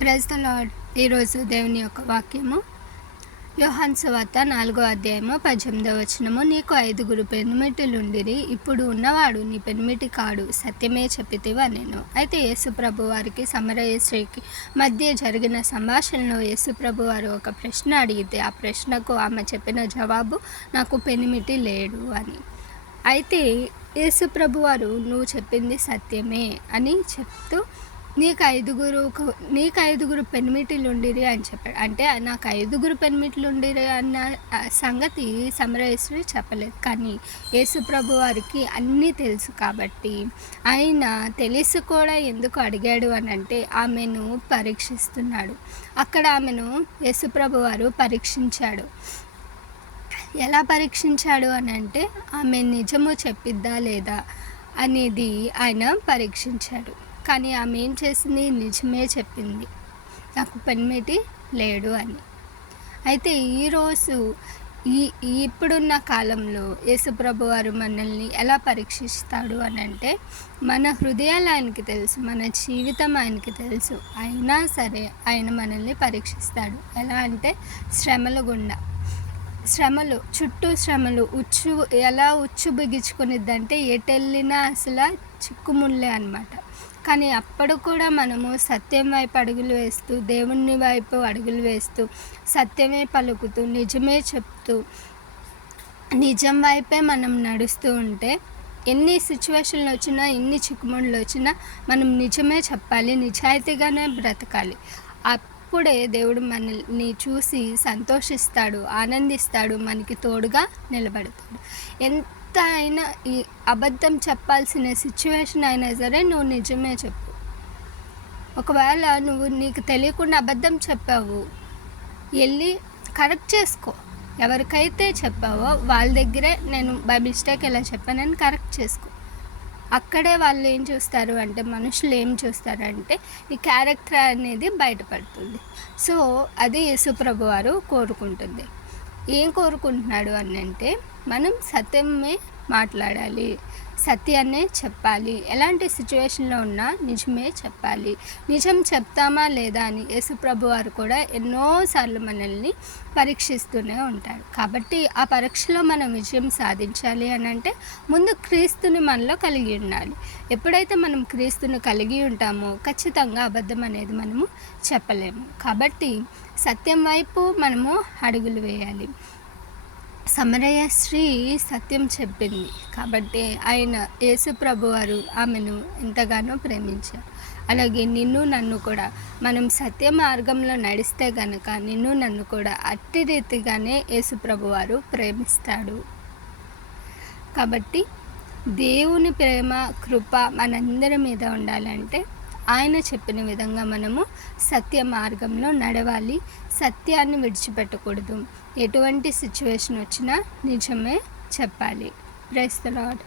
Praise the lord. ఈరోజు దేవుని యొక్క వాక్యము యోహాను సువార్త 4వ అధ్యాయము 18వ వచనము. నీకు 5 పెనిమిటిలుండిరి, ఇప్పుడు ఉన్నవాడు నీ పెనిమిటి కాడు, సత్యమే చెప్పితివా నేను. అయితే యేసుప్రభు వారికి సమరయ స్త్రీకి మధ్య జరిగిన సంభాషణలో యేసుప్రభు వారు ఒక ప్రశ్న అడిగితే ఆ ప్రశ్నకు ఆమె చెప్పిన జవాబు నాకు పెనిమిటి లేడు అని. అయితే యేసుప్రభు వారు నువ్వు చెప్పింది సత్యమే అని చెప్తూ నీకు ఐదుగురు పెనిమిటిలుండిరి అని చెప్పాడు. అంటే నాకు 5 పెనిమిటిలుండిరి అన్న సంగతి సమరయేశ్వరి చెప్పలేదు. కానీ యేసుప్రభు వారికి అన్నీ తెలుసు కాబట్టి ఆయన తెలిసి కూడా ఎందుకు అడిగాడు అని అంటే ఆమెను పరీక్షిస్తున్నాడు. అక్కడ ఆమెను యేసుప్రభు వారు పరీక్షించాడు. ఎలా పరీక్షించాడు అని అంటే ఆమె నిజము చెప్పిద్దా లేదా అనేది ఆయన పరీక్షించాడు. కానీ ఆమె ఏం చేసింది? నిజమే చెప్పింది, నాకు పెనిమిటి లేడు అని. అయితే ఈరోజు ఇప్పుడున్న కాలంలో యేసుప్రభు వారు మనల్ని ఎలా పరీక్షిస్తాడు అని అంటే మన హృదయాలు ఆయనకి తెలుసు, మన జీవితం ఆయనకి తెలుసు. అయినా సరే ఆయన మనల్ని పరీక్షిస్తాడు. ఎలా అంటే శ్రమల గుండా. చుట్టూ శ్రమలు ఎలా బిగించుకునిద్దంటే ఎటెళ్ళినా అసలు చిక్కుముళ్ళే అనమాట. కానీ అప్పుడు కూడా మనము సత్యం వైపు అడుగులు వేస్తూ, దేవుని వైపు అడుగులు వేస్తూ, సత్యమే పలుకుతూ, నిజమే చెప్తూ, నిజం వైపే మనం నడుస్తూ ఉంటే ఎన్ని సిచ్యువేషన్లు వచ్చినా, ఎన్ని చిక్కుముళ్ళు వచ్చినా మనం నిజమే చెప్పాలి, నిజాయితీగానే బ్రతకాలి. అప్పుడే దేవుడు మనల్ని చూసి సంతోషిస్తాడు, ఆనందిస్తాడు, మనకి తోడుగా నిలబడతాడు. ఎంత అయినా ఈ అబద్ధం చెప్పాల్సిన సిచ్యువేషన్ అయినా సరే నువ్వు నిజమే చెప్పు. ఒకవేళ నీకు తెలియకుండా అబద్ధం చెప్పావు, వెళ్ళి కరెక్ట్ చేసుకో. ఎవరికైతే చెప్పావో వాళ్ళ దగ్గరే నేను బై మిస్టేక్ ఎలా చెప్పానని కరెక్ట్ చేసుకో. అక్కడే వాళ్ళు ఏం చూస్తారు అంటే, మనుషులు ఏం చూస్తారంటే ఈ క్యారెక్టర్ అనేది బయటపడుతుంది. సో అది యేసుప్రభు వారు కోరుకుంటుంది. ఏం కోరుకుంటున్నాడు అని అంటే మనం సత్యమే మాట్లాడాలి, సత్యాన్నే చెప్పాలి. ఎలాంటి సిచ్యువేషన్లో ఉన్నా నిజమే చెప్పాలి. నిజం చెప్తామా లేదా అని యేసుప్రభు వారు కూడా ఎన్నోసార్లు మనల్ని పరీక్షిస్తూనే ఉంటాడు. కాబట్టి ఆ పరీక్షలో మనం విజయం సాధించాలి అని అంటే ముందు క్రీస్తుని మనలో కలిగి ఉండాలి. ఎప్పుడైతే మనం క్రీస్తుని కలిగి ఉంటామో ఖచ్చితంగా అబద్ధం అనేది మనము చెప్పలేము. కాబట్టి సత్యం వైపు మనము అడుగులు వేయాలి. సమరయ స్త్రీ సత్యం చెప్పింది కాబట్టి ఆయన యేసుప్రభు వారు ఆమెను ఎంతగానో ప్రేమించారు. అలాగే నిన్ను నన్ను కూడా మనం సత్య మార్గంలో నడిస్తే గనక నిన్ను నన్ను కూడా అట్టి రీతిగానే యేసుప్రభు వారు ప్రేమిస్తాడు. కాబట్టి దేవుని ప్రేమ, కృప మనందరి మీద ఉండాలంటే ఆయన చెప్పిన విధంగా మనము సత్య మార్గంలో నడవాలి. సత్యాన్ని విడిచిపెట్టకూడదు. ఎటువంటి సిచ్యువేషన్ వచ్చినా నిజమే చెప్పాలి. Praise the lord.